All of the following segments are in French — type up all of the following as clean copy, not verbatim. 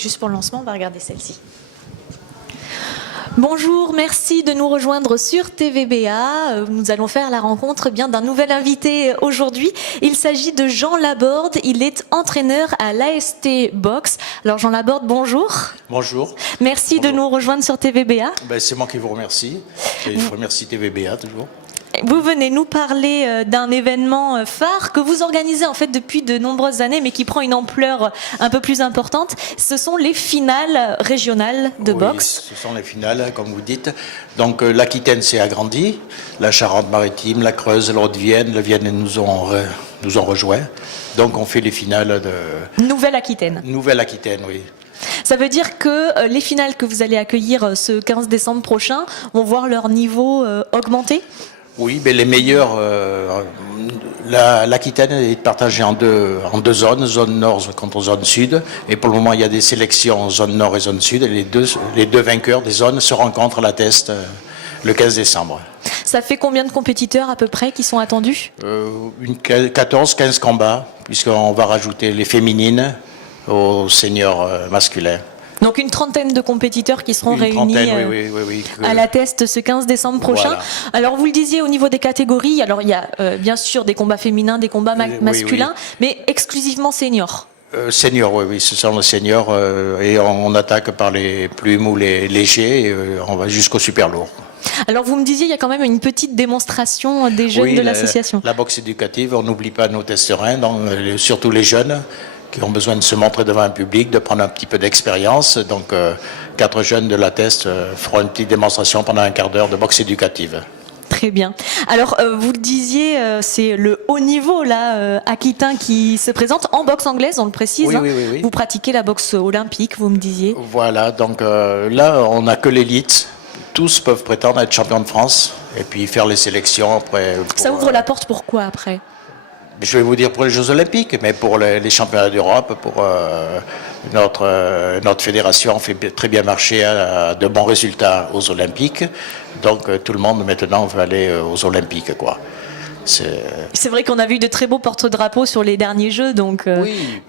juste pour le lancement, on va regarder celle-ci. Bonjour, merci de nous rejoindre sur TVBA. Nous allons faire la rencontre d'un nouvel invité aujourd'hui. Il s'agit de Jean Laborde. Il est entraîneur à l'AST Boxe. Alors Jean Laborde, bonjour. Bonjour. Merci de nous rejoindre sur TVBA. C'est moi qui vous remercie. Et je remercie TVBA toujours. Vous venez nous parler d'un événement phare que vous organisez en fait depuis de nombreuses années, mais qui prend une ampleur un peu plus importante. Ce sont les finales régionales de boxe. Ce sont les finales, comme vous dites. Donc l'Aquitaine s'est agrandie, la Charente-Maritime, la Creuse, la Haute-Vienne, la Vienne nous ont rejoints. Donc on fait les finales de... Nouvelle-Aquitaine. Nouvelle-Aquitaine, oui. Ça veut dire que les finales que vous allez accueillir ce 15 décembre prochain vont voir leur niveau augmenter ? Oui, mais les meilleurs, l'Aquitaine est partagée en deux zones, zone nord contre zone sud. Et pour le moment, il y a des sélections zone nord et zone sud. Et les deux vainqueurs des zones se rencontrent à la Teste le 15 décembre. Ça fait combien de compétiteurs à peu près qui sont attendus ? 14-15 combats, puisqu'on va rajouter les féminines aux seniors masculins. Donc une trentaine de compétiteurs qui seront réunis à la Teste ce 15 décembre prochain. Voilà. Alors vous le disiez au niveau des catégories, alors il y a bien sûr des combats féminins, des combats masculins, mais exclusivement seniors. Seniors, oui, ce sont les seniors et on attaque par les plumes ou les légers et on va jusqu'au super lourd. Alors vous me disiez, il y a quand même une petite démonstration des jeunes de l'association. La boxe éducative, on n'oublie pas nos testerins, donc, surtout les jeunes, qui ont besoin de se montrer devant un public, de prendre un petit peu d'expérience. Donc 4 jeunes de la Teste feront une petite démonstration pendant un quart d'heure de boxe éducative. Très bien. Alors vous le disiez, c'est le haut niveau là, aquitain qui se présente en boxe anglaise, on le précise. Oui. Vous pratiquez la boxe olympique, vous me disiez. Voilà, donc là on n'a que l'élite. Tous peuvent prétendre être champions de France et puis faire les sélections après. Ça ouvre la porte pour quoi après ? Je vais vous dire pour les Jeux Olympiques, mais pour les championnats d'Europe, pour notre fédération fait très bien marcher à de bons résultats aux Olympiques. Donc tout le monde maintenant veut aller aux Olympiques, quoi. C'est vrai qu'on a vu de très beaux porte-drapeaux sur les derniers Jeux, donc. Oui,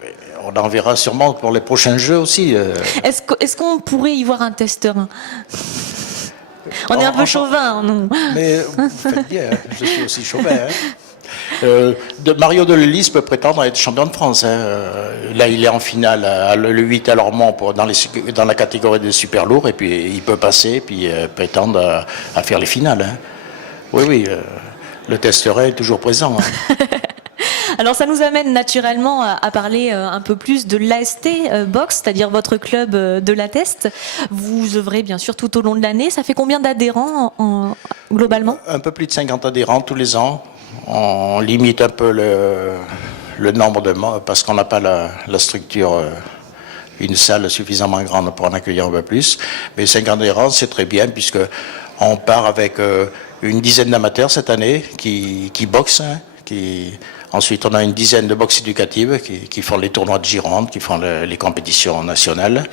on en verra sûrement pour les prochains Jeux aussi. Est-ce qu'on pourrait y voir un testerin ? On est un peu chauvin, non ? Mais vous faites bien, je suis aussi chauvin. Mario Delellis peut prétendre être champion de France. Là, il est en finale le 8 à Lormont dans la catégorie des super lourds et puis il peut passer puis prétendre à faire les finales. Oui, le testerin est toujours présent. Alors ça nous amène naturellement à parler un peu plus de l'AST Boxe, c'est-à-dire votre club de la Teste. Vous œuvrez bien sûr tout au long de l'année. Ça fait combien d'adhérents globalement ? Un peu plus de 50 adhérents tous les ans. On limite un peu le nombre de membres parce qu'on n'a pas la structure, une salle suffisamment grande pour en accueillir un peu plus. Mais 50 adhérents, c'est très bien puisque on part avec une dizaine d'amateurs cette année qui boxent. Ensuite, on a une dizaine de boxe éducatives qui font les tournois de Gironde, qui font les compétitions nationales.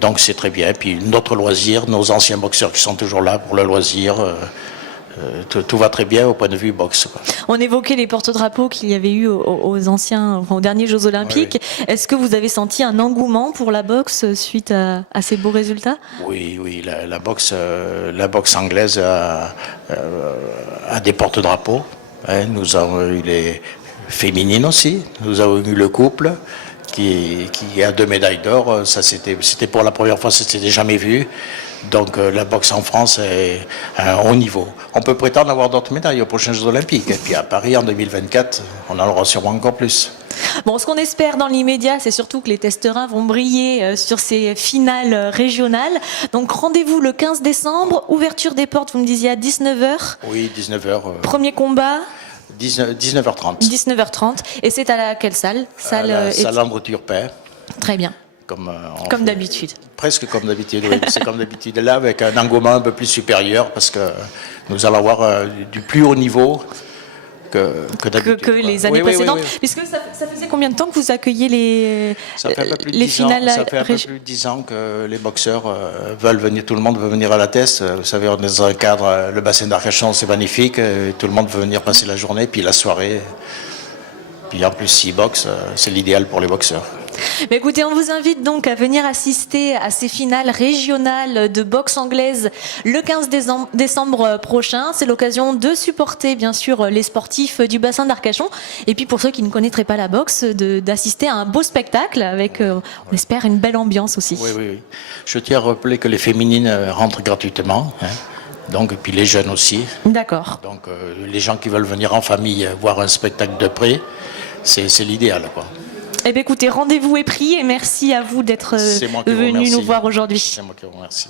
Donc c'est très bien. Puis notre loisir, nos anciens boxeurs qui sont toujours là pour le loisir. Tout va très bien au point de vue boxe. On évoquait les porte-drapeaux qu'il y avait eu aux derniers Jeux Olympiques. Oui. Est-ce que vous avez senti un engouement pour la boxe suite à ces beaux résultats ? Oui, la boxe anglaise a des porte-drapeaux. Nous avons eu les féminines aussi. Nous avons eu le couple qui a 2 médailles d'or. Ça c'était pour la première fois, c'était jamais vu. Donc la boxe en France est à un haut niveau. On peut prétendre avoir d'autres médailles aux prochains Jeux Olympiques. Et puis à Paris en 2024, on en aura sûrement encore plus. Bon, ce qu'on espère dans l'immédiat, c'est surtout que les testerins vont briller sur ces finales régionales. Donc rendez-vous le 15 décembre, ouverture des portes, vous me disiez à 19h. Oui, 19h. Premier combat 19h30. 19h30. Et c'est à quelle salle ? Salle André Turpin. Très bien. Comme d'habitude. Presque comme d'habitude, oui. C'est comme d'habitude. Là, avec un engouement un peu plus supérieur, parce que nous allons avoir du plus haut niveau que d'habitude. Que les années précédentes. Oui. Puisque ça faisait combien de temps que vous accueillez les finales ? Ça fait un peu plus de 10 ans que les boxeurs veulent venir, tout le monde veut venir à la Teste. Vous savez, on est dans un cadre, le bassin d'Arcachon, c'est magnifique, tout le monde veut venir passer la journée, puis la soirée. Puis en plus, s'ils boxent, c'est l'idéal pour les boxeurs. Mais écoutez, on vous invite donc à venir assister à ces finales régionales de boxe anglaise le 15 décembre prochain. C'est l'occasion de supporter bien sûr les sportifs du bassin d'Arcachon. Et puis pour ceux qui ne connaîtraient pas la boxe, d'assister à un beau spectacle avec, on espère, une belle ambiance aussi. Oui, oui, oui. Je tiens à rappeler que les féminines rentrent gratuitement. Hein. Donc, et puis les jeunes aussi. D'accord. Donc les gens qui veulent venir en famille voir un spectacle de près, c'est l'idéal, quoi. Eh bien écoutez, rendez-vous est pris et merci à vous d'être venu nous voir aujourd'hui. C'est moi qui vous remercie.